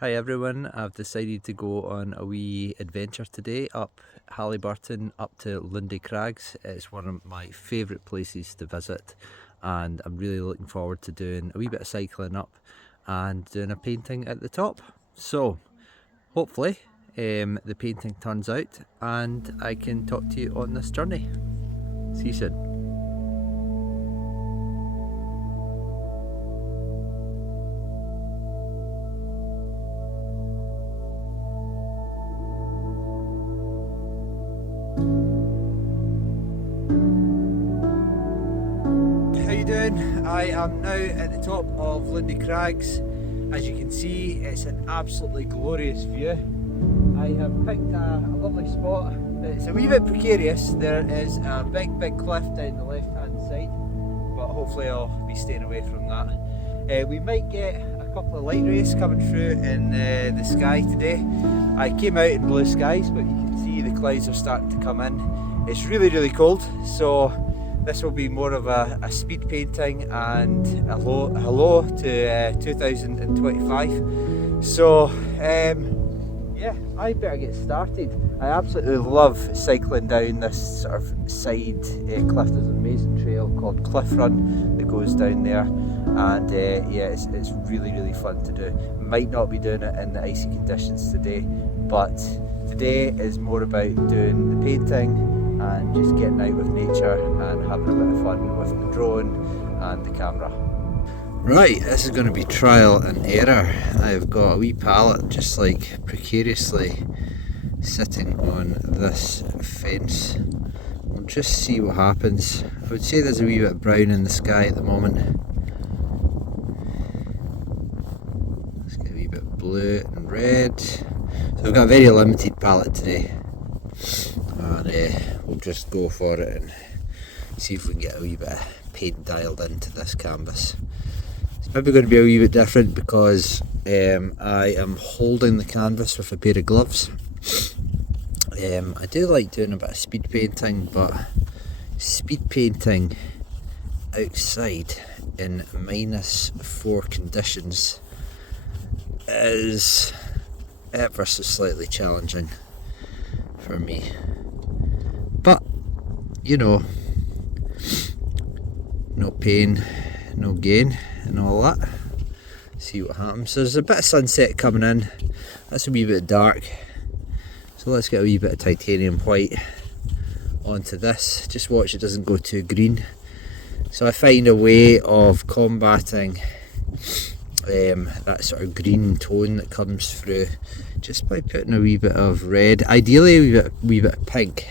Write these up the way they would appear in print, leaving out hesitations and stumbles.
Hi everyone, I've decided to go on a wee adventure today up Halliburton up to Lundy Crags. It's one of my favourite places to visit and I'm really looking forward to doing a wee bit of cycling up and doing a painting at the top. So hopefully the painting turns out and I can talk to you on this journey. See you soon. How you doing? I am now at the top of Lundy Crags. As you can see, it's an absolutely glorious view. I have picked a lovely spot. It's a wee bit precarious. There is a big cliff down the left hand side, but hopefully I'll be staying away from that. We might get a couple of light rays coming through in the sky today. I came out in blue skies, but you can see the clouds are starting to come in. It's really cold, so this will be more of a speed painting and a hello to 2025. So yeah, I better get started. I absolutely love cycling down this sort of side cliff. There's an amazing trail called Cliff Run that goes down there, and yeah, it's really fun to do. Might not be doing it in the icy conditions today, but today is more about doing the painting and just getting out with nature and having a bit of fun with the drone and the camera. Right, this is going to be trial and error. I've got a wee palette just like precariously sitting on this fence. We'll just see what happens. I would say there's a wee bit of brown in the sky at the moment. Let's get a wee bit of blue and red. So we've got a very limited palette today. And we'll just go for it and see if we can get a wee bit of paint dialed into this canvas. It's maybe going to be a wee bit different because I am holding the canvas with a pair of gloves. I do like doing a bit of speed painting, but speed painting outside in -4 conditions is ever so slightly challenging for me. But, you know, no pain, no gain and all that. See what happens. So there's a bit of sunset coming in. That's a wee bit dark. So let's get a wee bit of titanium white onto this. Just watch it doesn't go too green. So I find a way of combating that sort of green tone that comes through just by putting a wee bit of red, ideally a wee bit of pink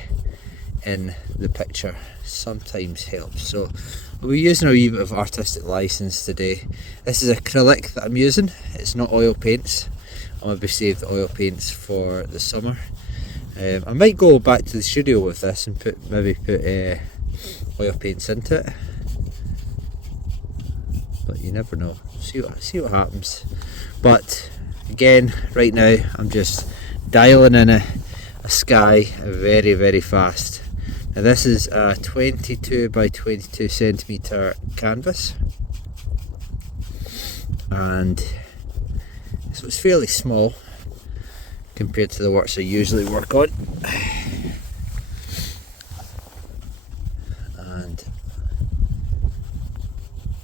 in the picture sometimes helps. So we'll be using a wee bit of artistic license today. This is acrylic that I'm using, it's not oil paints. I'm going to save the oil paints for the summer. I might go back to the studio with this and maybe put oil paints into it, but you never know. See what happens. But again, right now I'm just dialing in a sky very fast. Now this is a 22 by 22 centimetre canvas, and so it's fairly small compared to the works I usually work on.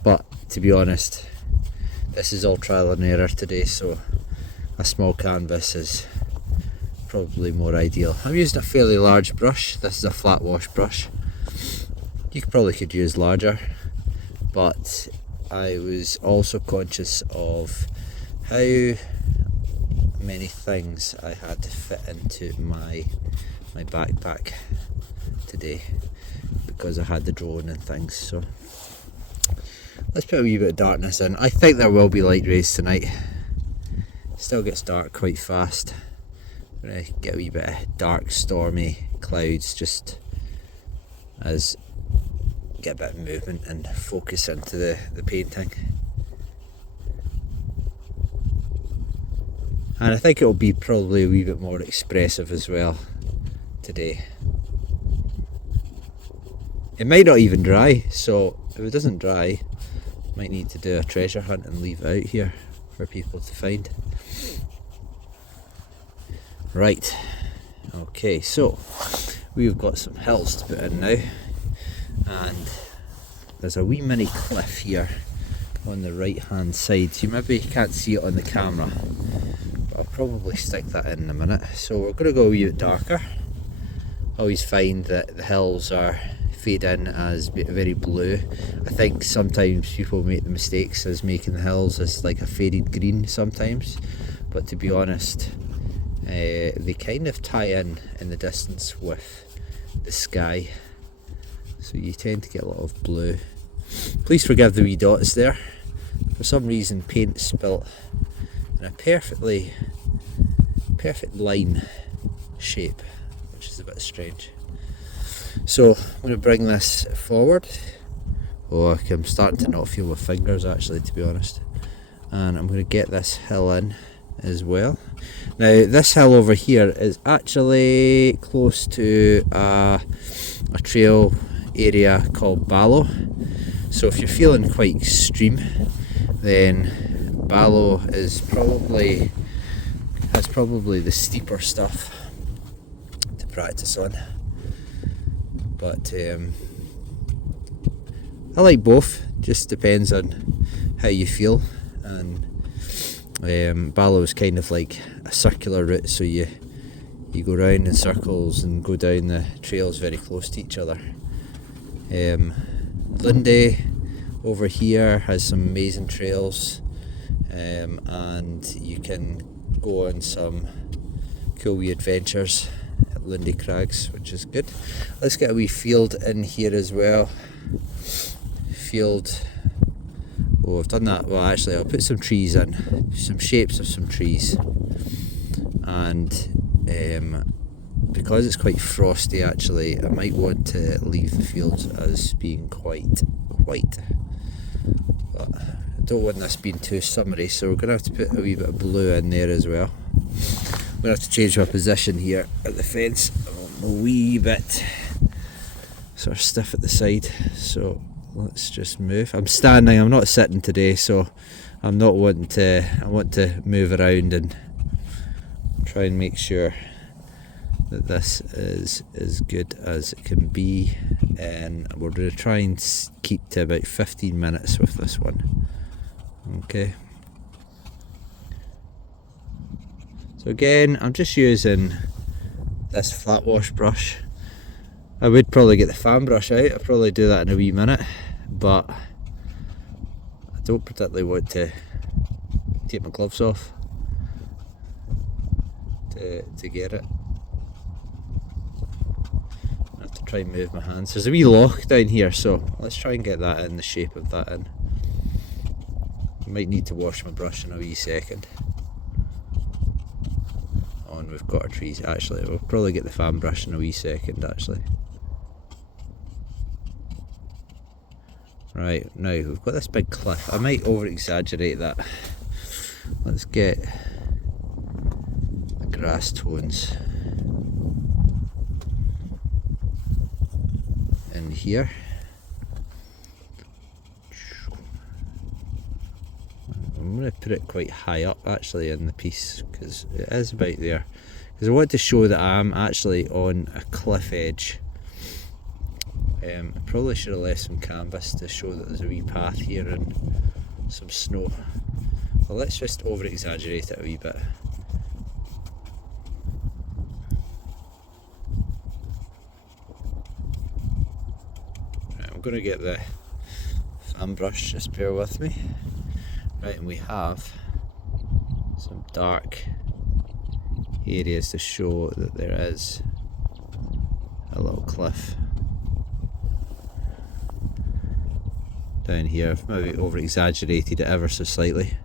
But to be honest, this is all trial and error today, so a small canvas is probably more ideal. I'm using a fairly large brush. This is a flat wash brush. You probably could use larger, but I was also conscious of how many things I had to fit into my backpack today because I had the drone and things. So let's put a wee bit of darkness in. I think there will be light rays tonight. Still gets dark quite fast. I'm going to get a wee bit of dark stormy clouds just as get a bit of movement and focus into the painting. And I think it will be probably a wee bit more expressive as well today. It might not even dry, so if it doesn't dry, might need to do a treasure hunt and leave it out here for people to find. Right, okay, so we've got some hills to put in now, and there's a wee mini cliff here on the right hand side. You maybe can't see it on the camera, but I'll probably stick that in a minute. So we're going to go a wee bit darker. I always find that the hills are fade in as very blue. I think sometimes people make the mistakes as making the hills as like a faded green sometimes, but to be honest, they kind of tie in the distance with the sky, so you tend to get a lot of blue. Please forgive the wee dots there. For some reason paint spilt in a perfect line shape, which is a bit strange. So I'm going to bring this forward. Oh, I'm starting to not feel my fingers actually, to be honest. And I'm going to get this hill in as well. Now this hill over here is actually close to a trail area called Ballow. So if you're feeling quite extreme, then Ballow has probably the steeper stuff to practice on. But I like both, just depends on how you feel. And Ballow is kind of like a circular route, so you go round in circles and go down the trails very close to each other. Lundy over here has some amazing trails, and you can go on some cool wee adventures at Lundy Crags, which is good. Let's get a wee field in here as well. Field. Oh, I've done that. Well, actually, I'll put some trees in, some shapes of some trees, and because it's quite frosty, actually, I might want to leave the field as being quite white. But I don't want this being too summery, so we're going to have to put a wee bit of blue in there as well. I'm going to have to change my position here at the fence. I'm a wee bit sort of stiff at the side, so let's just move. I'm standing, I'm not sitting today, so I'm not wanting to, I want to move around and try and make sure that this is as good as it can be, and we're going to try and keep to about 15 minutes with this one. Okay, so again, I'm just using this flat wash brush. I would probably get the fan brush out, I'll probably do that in a wee minute, but I don't particularly want to take my gloves off to get it. I have to try and move my hands. There's a wee lock down here, so let's try and get that in, the shape of that in. I might need to wash my brush in a wee second. Oh, and we've got our trees. Actually, we'll probably get the fan brush in a wee second, actually. Right, now we've got this big cliff. I might over exaggerate that. Let's get the grass tones in here. I'm going to put it quite high up actually in the piece, because it is about there. Because I want to show that I am actually on a cliff edge. I probably should have left some canvas to show that there's a wee path here and some snow. Well, let's just over exaggerate it a wee bit. Right, I'm going to get the fan brush, just bear with me. Right, and we have some dark areas to show that there is a little cliff down here. I've maybe over exaggerated it ever so slightly.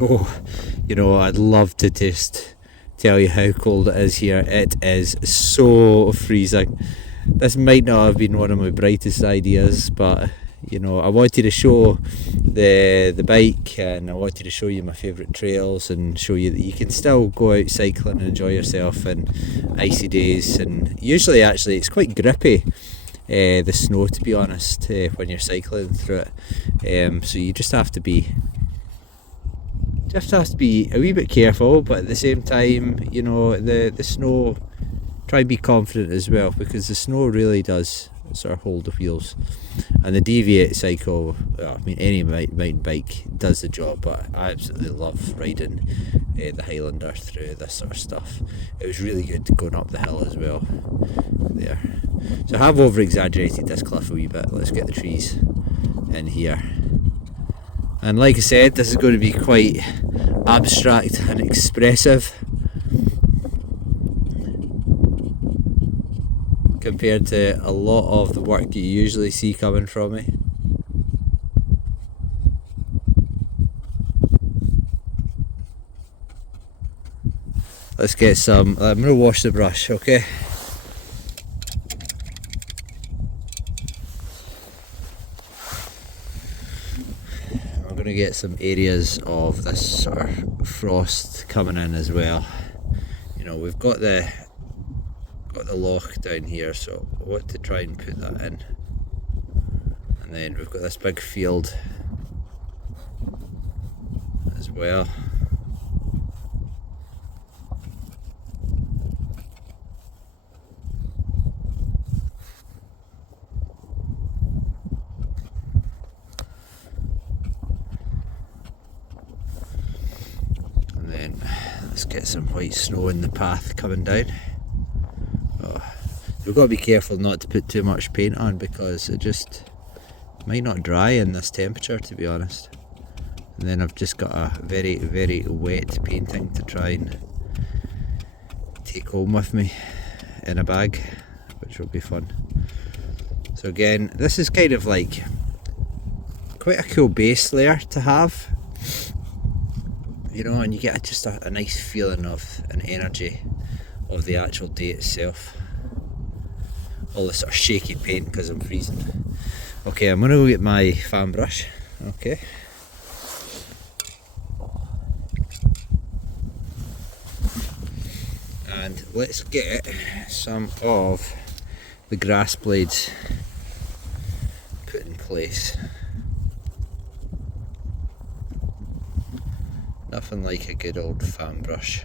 Oh, you know, I'd love to just tell you how cold it is here. It is so freezing. This might not have been one of my brightest ideas, but you know, I wanted to show the bike, and I wanted to show you my favourite trails and show you that you can still go out cycling and enjoy yourself in icy days. And usually actually it's quite grippy the snow, to be honest, when you're cycling through it. So you just have to be a wee bit careful, but at the same time, you know, the snow, try and be confident as well, because the snow really does sort of hold the wheels. And the Deviate Cycle, well, I mean, any mountain bike does the job, but I absolutely love riding the Highlander through this sort of stuff. It was really good going up the hill as well there. So I have over exaggerated this cliff a wee bit. Let's get the trees in here. And like I said, this is going to be quite abstract and expressive compared to a lot of the work you usually see coming from me. Let's get some, I'm going to wash the brush, okay? I'm going to get some areas of this sort of frost coming in as well. You know, we've got the loch down here, so I want to try and put that in. And then we've got this big field as well. And then let's get some white snow in the path coming down. We've got to be careful not to put too much paint on, because it just might not dry in this temperature, to be honest. And then I've just got a very, very wet painting to try and take home with me in a bag, which will be fun. So again, this is kind of like quite a cool base layer to have, you know, and you get just a nice feeling of an energy of the actual day itself. All this sort of shaky paint because I'm freezing. Okay, I'm going to go get my fan brush. Okay. And let's get some of the grass blades put in place. Nothing like a good old fan brush.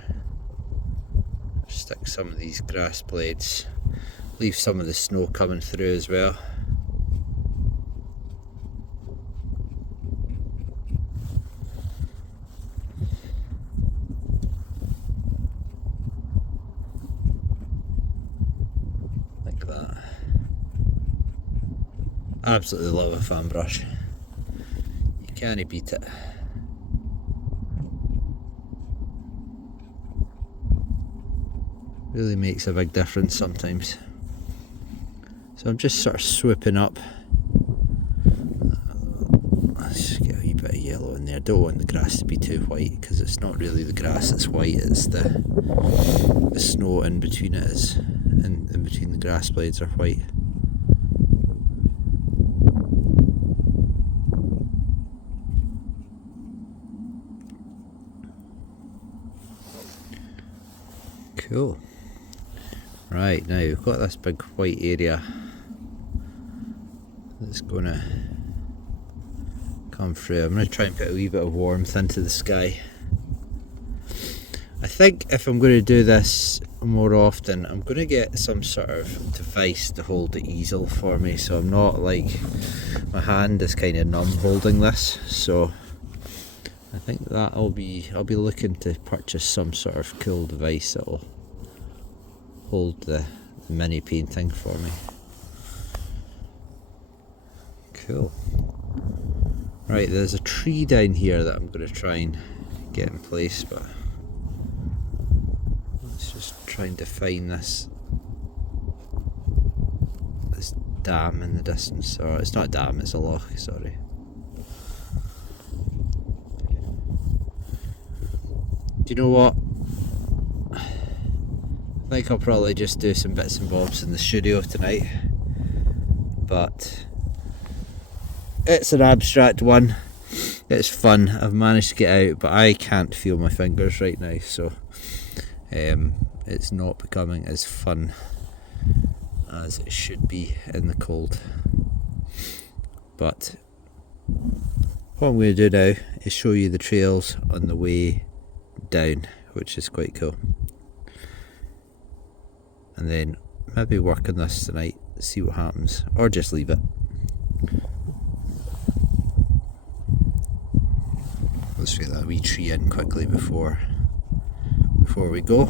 Stick some of these grass blades. Leave some of the snow coming through as well. Like that. I absolutely love a fan brush. You can't beat it. Really makes a big difference sometimes. So I'm just sort of swooping up. Let's just get a wee bit of yellow in there. I don't want the grass to be too white, because it's not really the grass that's white, it's the snow in between it is, and in between the grass blades are white. Cool. Right, now we've got this big white area that's going to come through. I'm going to try and put a wee bit of warmth into the sky. I think if I'm going to do this more often, I'm going to get some sort of device to hold the easel for me, so I'm not like, my hand is kind of numb holding this, so I think that I'll be looking to purchase some sort of cool device that'll hold the mini painting for me. Cool. Right, there's a tree down here that I'm going to try and get in place, but let's just try and define this dam in the distance. Or it's not a dam, it's a loch, sorry. Do you know what? I think I'll probably just do some bits and bobs in the studio tonight, but it's an abstract one. It's fun. I've managed to get out, but I can't feel my fingers right now, so it's not becoming as fun as it should be in the cold. But what I'm going to do now is show you the trails on the way down, which is quite cool. And then maybe work on this tonight, see what happens, or just leave it. Let's get that wee tree in quickly before we go.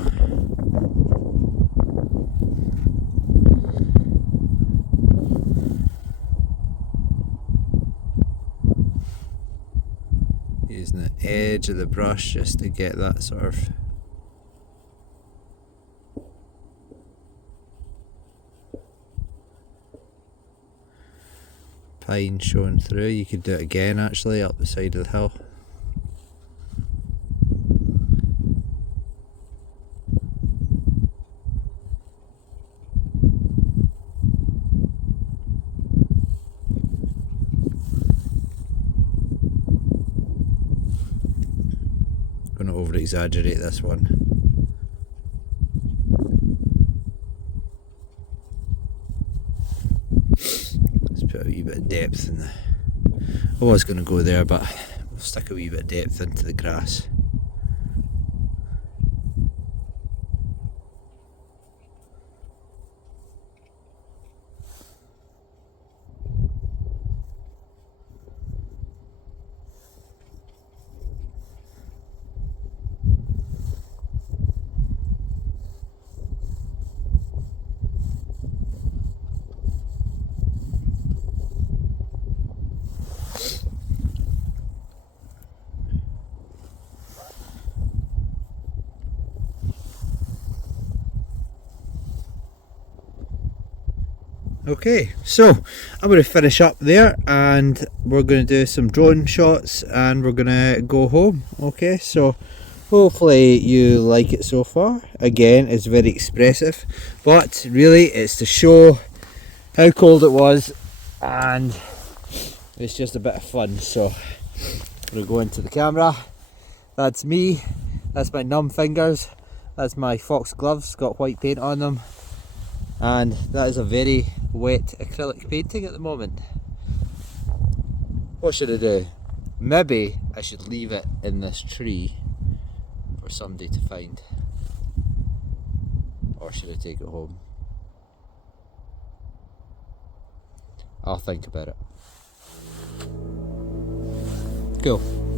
Using the edge of the brush just to get that sort of pine showing through. You could do it again actually up the side of the hill. I'm going to over exaggerate this one. Let's put a wee bit of depth in the... I was going to go there, but we'll stick a wee bit of depth into the grass. Okay, so I'm going to finish up there and we're going to do some drone shots and we're going to go home. Okay, so hopefully you like it so far. Again, it's very expressive, but really it's to show how cold it was and it's just a bit of fun. So I'm going to go into the camera. That's me, that's my numb fingers, that's my fox gloves, got white paint on them. And that is a very wet acrylic painting at the moment. What should I do? Maybe I should leave it in this tree for somebody to find. Or should I take it home? I'll think about it. Cool.